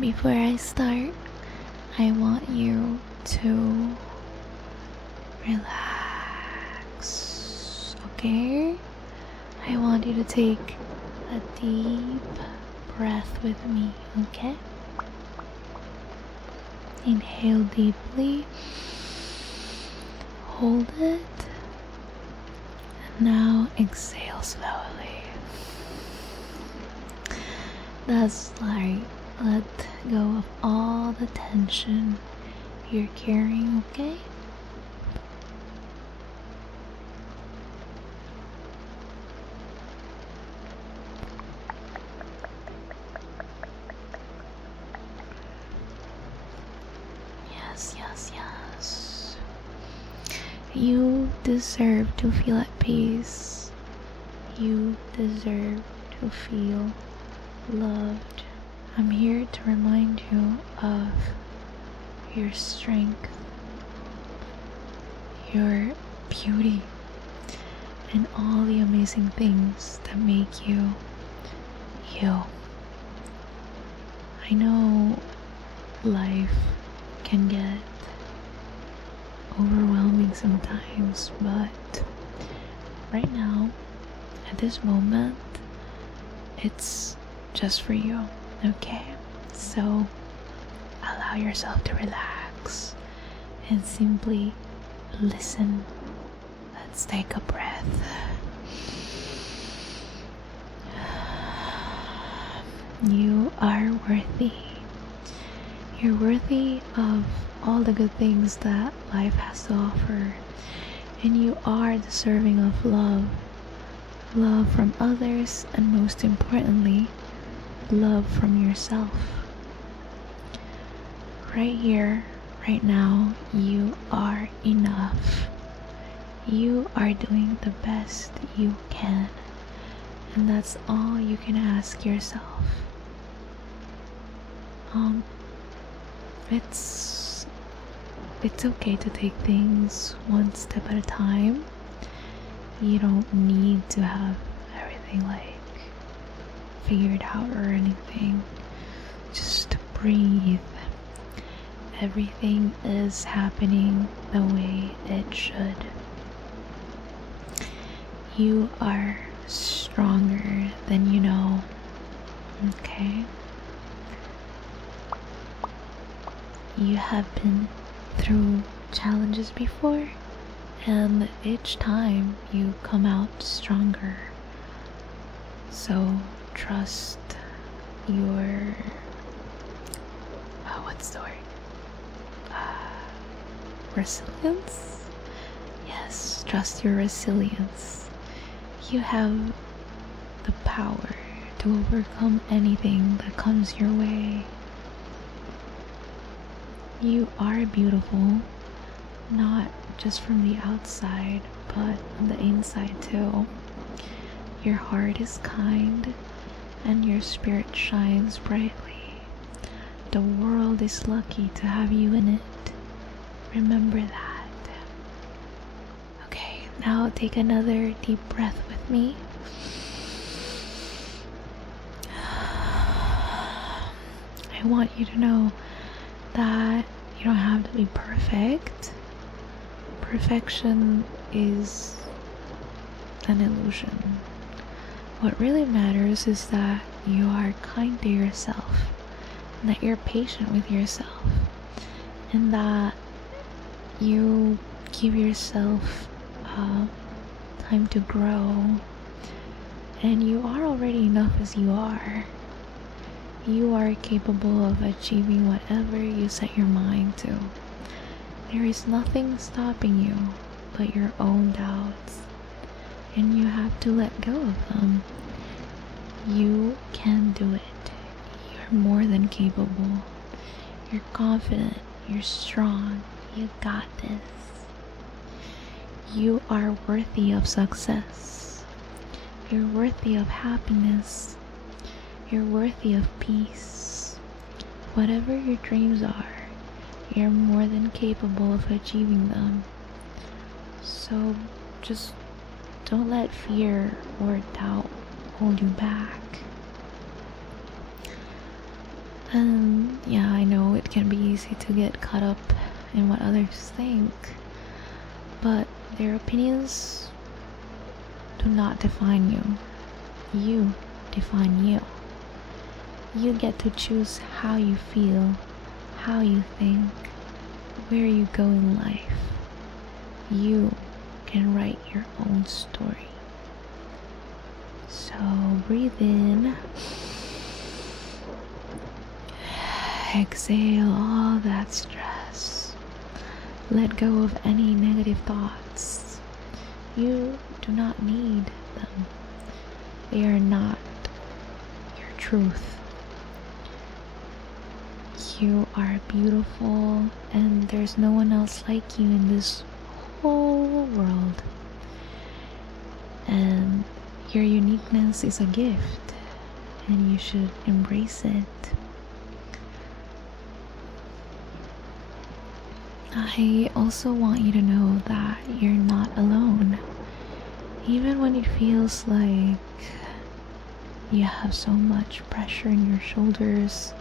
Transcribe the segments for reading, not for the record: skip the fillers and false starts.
Before I start, I want you to relax, okay? I want you to take a deep breath with me, okay? Inhale deeply, hold it, and now exhale slowly. That's right, let go of all the tension you're carrying, okay? Yes. You deserve to feel at peace. You deserve to feel loved. I'm here to remind you of your strength, your beauty, and all the amazing things that make you you. I know life can get overwhelming sometimes, but right now, at this moment, it's just for you, okay? So allow yourself to relax and simply listen. Let's take a breath. You are worthy. You're worthy of all the good things that life has to offer, and you are deserving of love. Love from others, and most importantly, love from yourself. Right here, right now, you are enough. You are doing the best you can, and that's all you can ask yourself. It's okay to take things one step at a time. You don't need to have everything figured out or anything. Just breathe. Everything is happening the way it should. You are stronger than you know, okay? You have been through challenges before, and each time you come out stronger. So trust your what's the word? Resilience? Yes, trust your resilience. You have the power to overcome anything that comes your way. You are beautiful, not just from the outside, but on the inside too. Your heart is kind, and your spirit shines brightly. The world is lucky to have you in it. Remember that. Okay, now take another deep breath with me. I want you to know that you don't have to be perfect. Perfection is an illusion. What really matters is that you are kind to yourself, and that you're patient with yourself, and that you give yourself time to grow. And you are already enough as you are. You are capable of achieving whatever you set your mind to. There is nothing stopping you but your own doubts, and you have to let go of them. You can do it. You're more than capable. You're confident. You're strong. You got this. You are worthy of success. You're worthy of happiness. You're worthy of peace. Whatever your dreams are, you're more than capable of achieving them. So just don't let fear or doubt hold you back. And it can be easy to get caught up in what others think, but their opinions do not define you. You define you. You get to choose how you feel, how you think, where you go in life. You can write your own story. So breathe in. Exhale all that stress. Let go of any negative thoughts. You do not need them. They are not your truth. You are beautiful, and there's no one else like you in this whole world. And your uniqueness is a gift, and you should embrace it. I also want you to know that you're not alone. Even when it feels like you have so much pressure in your shoulders,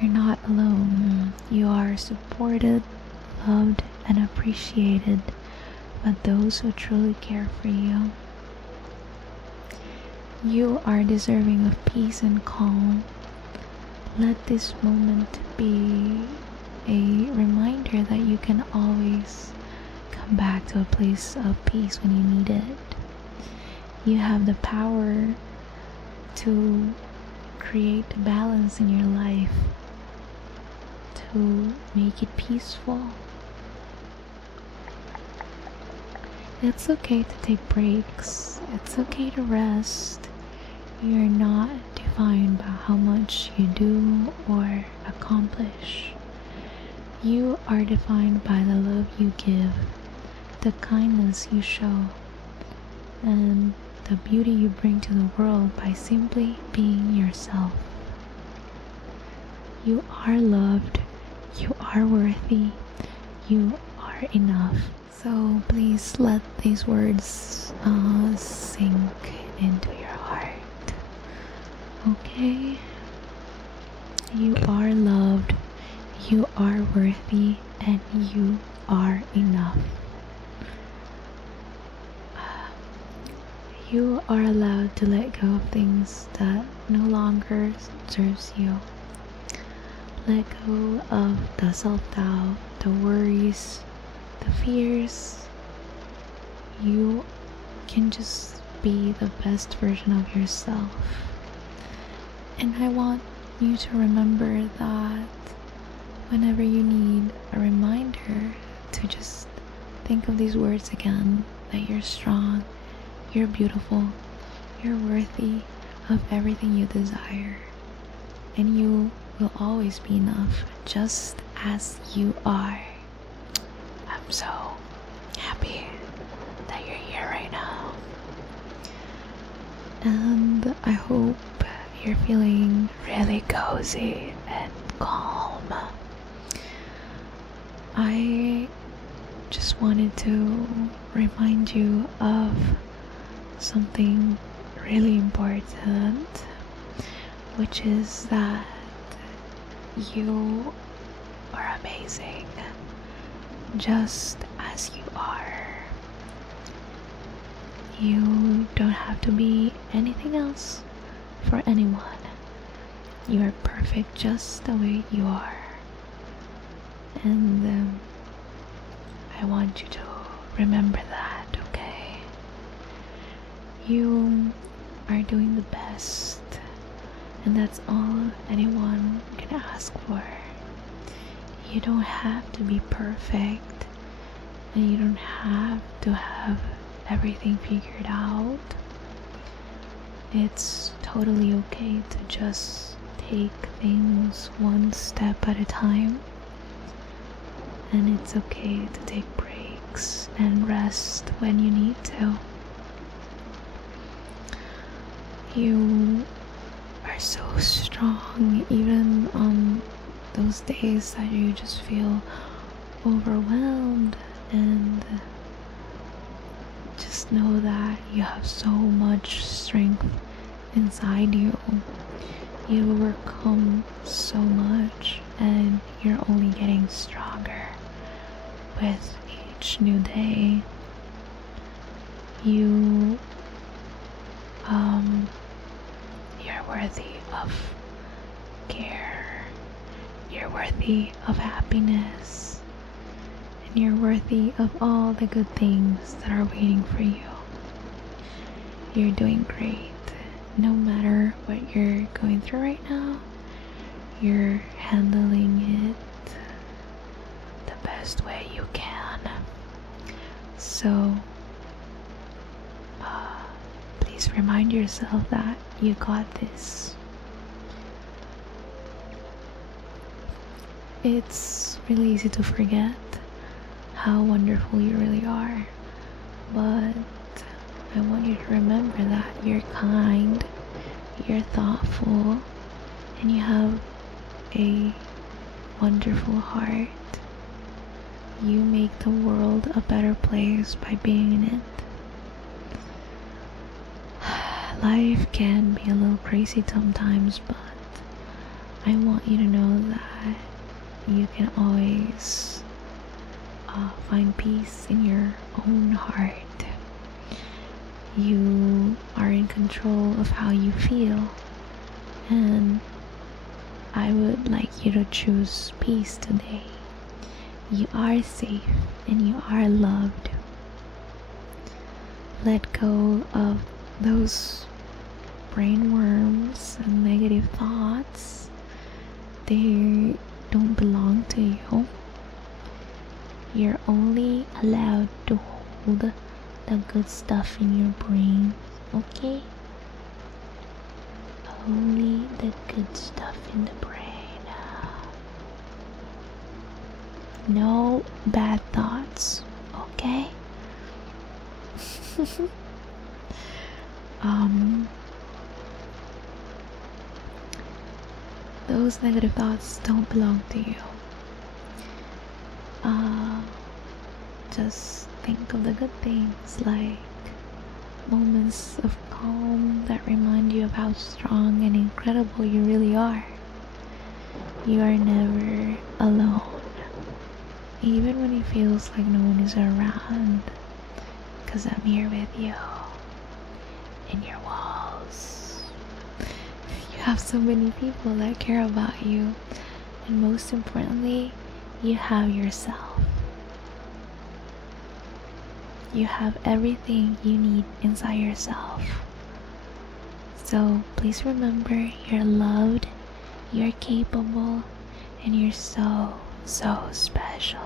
you're not alone. You are supported, loved, and appreciated by those who truly care for you. You are deserving of peace and calm. Let this moment be a reminder that you can always come back to a place of peace when you need it. You have the power to create balance in your life, to make it peaceful. It's okay to take breaks. It's okay to rest. You're not defined by how much you do or accomplish. You are defined by the love you give, the kindness you show, and the beauty you bring to the world by simply being yourself. You are loved. You are worthy. You are enough. So please let these words sink into your heart. Okay? You are loved. You are worthy, and you are enough. You are allowed to let go of things that no longer serves you. Let go of the self-doubt, the worries, the fears. You can just be the best version of yourself. And I want you to remember that whenever you need a reminder to just think of these words again, that you're strong, you're beautiful, you're worthy of everything you desire, and you will always be enough just as you are. I'm so happy that you're here right now, and I hope you're feeling really cozy and calm. I just wanted to remind you of something really important, which is that you are amazing just as you are. You don't have to be anything else for anyone. You are perfect just the way you are. And I want you to remember that, okay? You are doing the best, and that's all anyone can ask for. You don't have to be perfect, and you don't have to have everything figured out. It's totally okay to just take things one step at a time. And it's okay to take breaks and rest when you need to. You are so strong, even on those days that you just feel overwhelmed, and just know that you have so much strength inside you. You overcome so much, and you're only getting stronger with each new day. You you're worthy of care. You're worthy of happiness. And you're worthy of all the good things that are waiting for you. You're doing great. No matter what you're going through right now, you're handling it the best way you can. So, please remind yourself that you got this. It's really easy to forget how wonderful you really are, but I want you to remember that you're kind, you're thoughtful, and you have a wonderful heart. You make the world a better place by being in it. Life can be a little crazy sometimes, but I want you to know that you can always find peace in your own heart. You are in control of how you feel, and I would like you to choose peace today. You are safe and you are loved. Let go of those brain worms and negative thoughts. They don't belong to you. You're only allowed to hold the good stuff in your brain, okay? Only the good stuff in the brain. No bad thoughts, okay? Those negative thoughts don't belong to you. Just think of the good things, like moments of calm that remind you of how strong and incredible you really are. You are never alone, even when it feels like no one is around, because I'm here with you in your walls. You have so many people that care about you, and most importantly, you have yourself. You have everything you need inside yourself. So please remember, you're loved, you're capable, and you're so, so special.